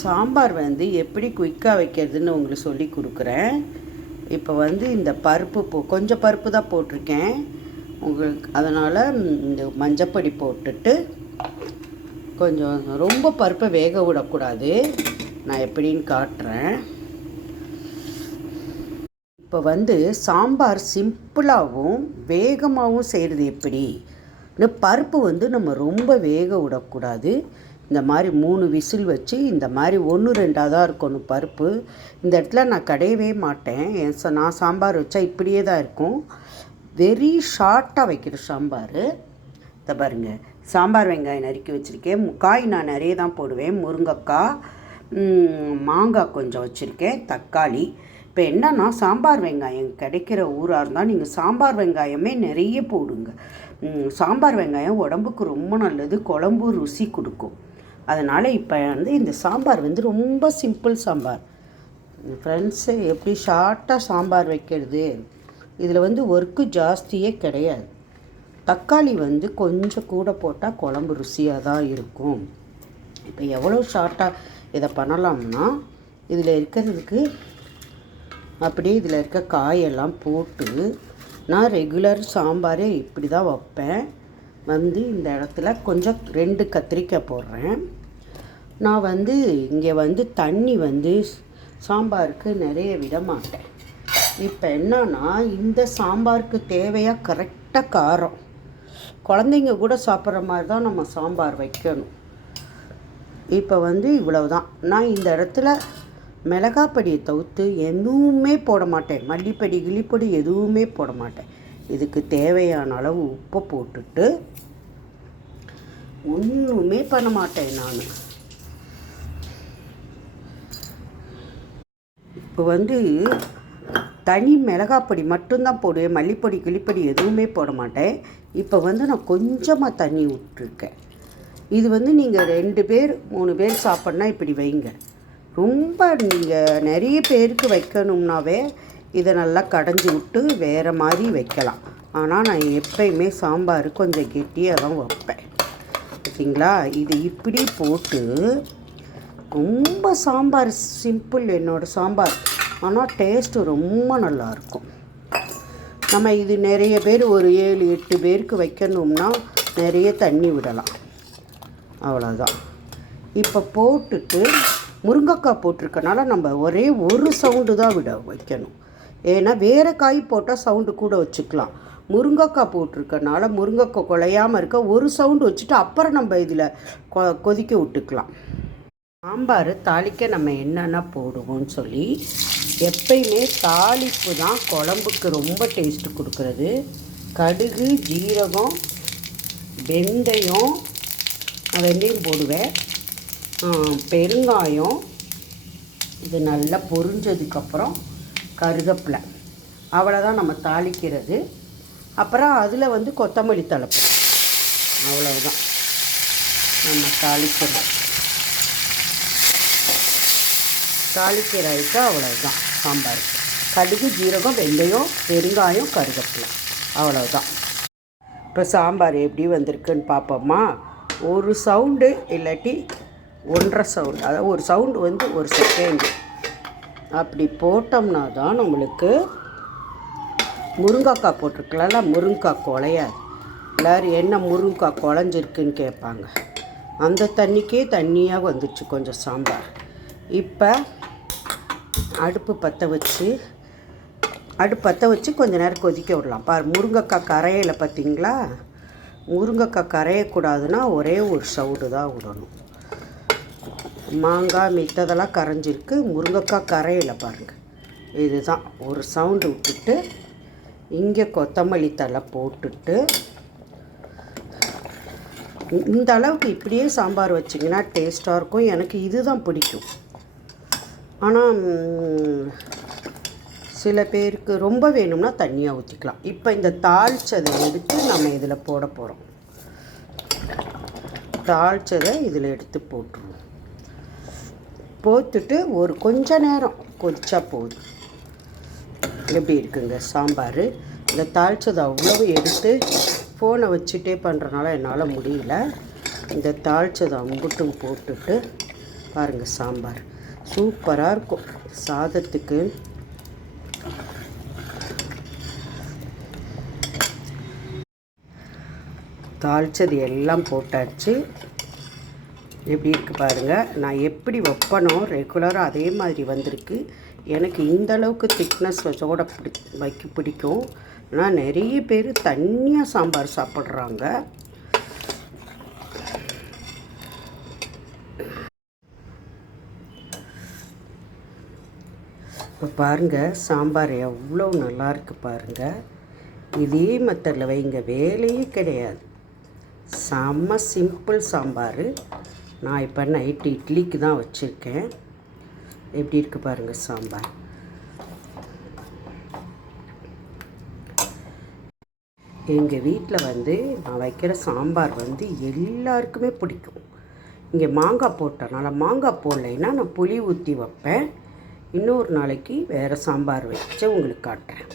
சாம்பார் வந்து எப்படி குயிக்காக வைக்கிறதுன்னு உங்களுக்கு சொல்லி கொடுக்குறேன். இப்போ வந்து இந்த பருப்பு கொஞ்சம் பருப்பு தான் போட்டிருக்கேன் உங்களுக்கு. அதனால் இந்த மஞ்சப்பொடி போட்டுட்டு கொஞ்சம் ரொம்ப பருப்பை வேக விடக்கூடாது. நான் எப்படின்னு காட்டுறேன். இப்போ வந்து சாம்பார் சிம்பிளாகவும் வேகமாகவும் செய்கிறது எப்படி, இந்த பருப்பு வந்து நம்ம ரொம்ப வேக விடக்கூடாது. இந்த மாதிரி 3 விசில் வச்சு இந்த மாதிரி 1-2 தான் இருக்கணும் பருப்பு. இந்த இடத்துல நான் கடையவே மாட்டேன். நான் சாம்பார் வச்சா இப்படியே தான் இருக்கும். வெரி ஷார்ட்டாக வைக்கிற சாம்பார். இதை பாருங்கள், சாம்பார் வெங்காயம் நறுக்கி வச்சுருக்கேன். காய் நான் நிறைய தான் போடுவேன். முருங்கைக்காய், மாங்காய் கொஞ்சம் வச்சுருக்கேன், தக்காளி. இப்போ என்னன்னா, சாம்பார் வெங்காயம் கிடைக்கிற ஊராக இருந்தால் நீங்கள் சாம்பார் வெங்காயமே நிறைய போடுங்க. சாம்பார் வெங்காயம் உடம்புக்கு ரொம்ப நல்லது, குழம்பு ருசி கொடுக்கும். அதனால் இப்போ வந்து இந்த சாம்பார் வந்து ரொம்ப சிம்பிள் சாம்பார். ஃப்ரெண்ட்ஸு, எப்படி ஷார்ட்டாக சாம்பார் வைக்கிறது. இதில் வந்து ஒர்க்கு ஜாஸ்தியே கிடையாது. தக்காளி வந்து கொஞ்சம் கூட போட்டால் குழம்பு ருசியாக தான் இருக்கும். இப்போ எவ்வளோ ஷார்ட்டாக இதை பண்ணலாம்னா, இதில் இருக்கிறதுக்கு அப்படியே இதில் இருக்க காயெல்லாம் போட்டு நான் ரெகுலர் சாம்பாரே இப்படி தான் வைப்பேன். வந்து இந்த இடத்துல கொஞ்சம் 2 கத்திரிக்காய் போடுறேன். நான் வந்து இங்கே வந்து தண்ணி வந்து சாம்பாருக்கு நிறைய விட மாட்டேன். இப்போ என்னன்னா, இந்த சாம்பாருக்கு தேவையாக கரெக்டாக காரம், குழந்தைங்க கூட சாப்பிட்ற மாதிரி தான் நம்ம சாம்பார் வைக்கணும். இப்போ வந்து இவ்வளவுதான். நான் இந்த இடத்துல மிளகாப்பொடியை தவிர்த்து எதுவுமே போட மாட்டேன். மல்லிப்பொடி கிளிப்பொடி எதுவுமே போட மாட்டேன். இதுக்கு தேவையான அளவு உப்பை போட்டுட்டு ஒன்றுமே பண்ண மாட்டேன் நான். இப்போ வந்து தனி மிளகாப்பொடி மட்டும்தான் போடுவேன். மல்லிப்பொடி கிளிப்பொடி எதுவுமே போட மாட்டேன். இப்போ வந்து நான் கொஞ்சமாக தண்ணி விட்டுருக்கேன். இது வந்து நீங்கள் 2 பேர் 3 பேர் சாப்பிட்னா இப்படி வைங்க. ரொம்ப நீங்கள் நிறைய பேருக்கு வைக்கணும்னாவே இதை நல்லா கடைஞ்சி விட்டு வேறு மாதிரி வைக்கலாம். ஆனால் நான் எப்பயுமே சாம்பார் கொஞ்சம் கெட்டியாக தான் வைப்பேன். ஓகேங்களா? இது இப்படி போட்டு ரொம்ப சாம்பார் சிம்பிள் என்னோடய சாம்பார். ஆனால் டேஸ்ட்டு ரொம்ப நல்லாயிருக்கும். நம்ம இது நிறைய பேர் ஒரு 7-8 பேருக்கு வைக்கணும்னா நிறைய தண்ணி விடலாம். அவ்வளோதான். இப்போ போட்டுட்டு முருங்கைக்காய் போட்டிருக்கனால நம்ம ஒரே ஒரு சவுண்டு தான் வைக்கணும். ஏன்னா வேறு காய் போட்டால் சவுண்டு கூட வச்சுக்கலாம். முருங்கைக்காய் போட்டிருக்கனால முருங்கைக்காய் குழையாமல் இருக்க ஒரு சவுண்டு வச்சுட்டு அப்புறம் நம்ம இதில் கொதிக்க விட்டுக்கலாம். சாம்பார் தாளிக்க நம்ம என்னென்ன போடுவோம்னு சொல்லி, எப்பயுமே தாளிப்பு தான் குழம்புக்கு ரொம்ப டேஸ்ட்டு கொடுக்குறது. கடுகு, ஜீரகம், வெந்தயம் போடுவேன். பெருங்காயம். இது நல்லா பொரிஞ்சதுக்கப்புறம் கருவேப்பிலை. அவ்வளோதான் நம்ம தாளிக்கிறது. அப்புறம் அதில் வந்து கொத்தமல்லி தழை. அவ்வளவுதான் நம்ம தாளிக்கிற ஐட்டம். அவ்வளோதான் சாம்பார். கடுகு, ஜீரகம், வெந்தயம், பெருங்காயம், கருவேப்பிலை. அவ்வளோதான். இப்போ சாம்பார் எப்படி வந்திருக்குன்னு பார்ப்போமா? ஒரு சவுண்டு இல்லாட்டி 1.5 சவுண்டு, அதாவது ஒரு சவுண்டு வந்து 1 செகண்டு அப்படி போட்டோம்னா தான் நம்மளுக்கு முருங்கைக்காய் போட்டிருக்கலாம்ல, முருங்கைக்காய் குழையாது. எல்லோரும் என்ன முருங்கைக்காய் குழஞ்சிருக்குன்னு கேட்பாங்க. அந்த தண்ணிக்கே தண்ணியாக வந்துச்சு கொஞ்சம் சாம்பார். இப்போ அடுப்பு பற்ற வச்சு கொஞ்சம் நேரம் கொதிக்க விடலாம். முருங்கைக்காய் கரையில் பார்த்தீங்களா? முருங்கைக்காய் கரையக்கூடாதுன்னா ஒரே ஒரு சவுண்டு தான் விடணும். மாங்காய் மித்ததெல்லாம் கரைஞ்சிருக்கு, முருங்கைக்காய் கரையில் பாருங்கள். இதுதான் ஒரு சவுண்டு விட்டுட்டு இங்கே கொத்தமல்லி தழை போட்டுட்டு இந்த அளவுக்கு இப்படியே சாம்பார் வச்சிங்கன்னா டேஸ்ட்டாக இருக்கும். எனக்கு இதுதான் பிடிக்கும். ஆனால் சில பேருக்கு ரொம்ப வேணும்னா தண்ணியாக ஊற்றிக்கலாம். இப்போ இந்த தாளிச்சதை எடுத்து நம்ம இதில் போட போகிறோம். தாளிச்சதை இதில் எடுத்து போட்டுருவோம். போட்டுட்டு ஒரு கொஞ்ச நேரம் கொதிச்சா போதும். எப்படி இருக்குங்க சாம்பார்? இந்த தாளிச்சதை அவ்வளவு எடுத்து ஃபோனை வச்சுட்டே பண்ணுறனால என்னால் முடியல. இந்த தாளிச்சதை அம்புட்டும் போட்டுட்டு பாருங்கள் சாம்பார் சூப்பராக இருக்கும் சாதத்துக்கு. தாளிச்சது எல்லாம் போட்டாச்சு. எப்படி இருக்குது பாருங்கள். நான் எப்படி வைப்பனோ ரெகுலராக அதே மாதிரி வந்திருக்கு. எனக்கு இந்த அளவுக்கு திக்னஸ் வச்சோட வைக்க பிடிக்கும். ஆனால் நிறைய பேர் தண்ணியாக சாம்பார் சாப்பிட்றாங்க. இப்போ பாருங்கள் சாம்பார் எவ்வளோ நல்லா இருக்குது பாருங்கள். இதே மெத்தடில் வைங்க, வேலையே கிடையாது. செம்ம சிம்பிள் சாம்பார். நான் இப்போ நைட்டு இட்லிக்கு தான் வச்சுருக்கேன். எப்படி இருக்குது பாருங்கள் சாம்பார். எங்கள் வீட்டில் நான் வைக்கிற சாம்பார் எல்லாருக்குமே பிடிக்கும். இங்கே மாங்காய் போட்டனால, மாங்காய் போடலைன்னா நான் புளி ஊற்றி வைப்பேன். இன்னொரு நாளைக்கு வேறு சாம்பார் வச்சு உங்களுக்கு காட்டுறேன்.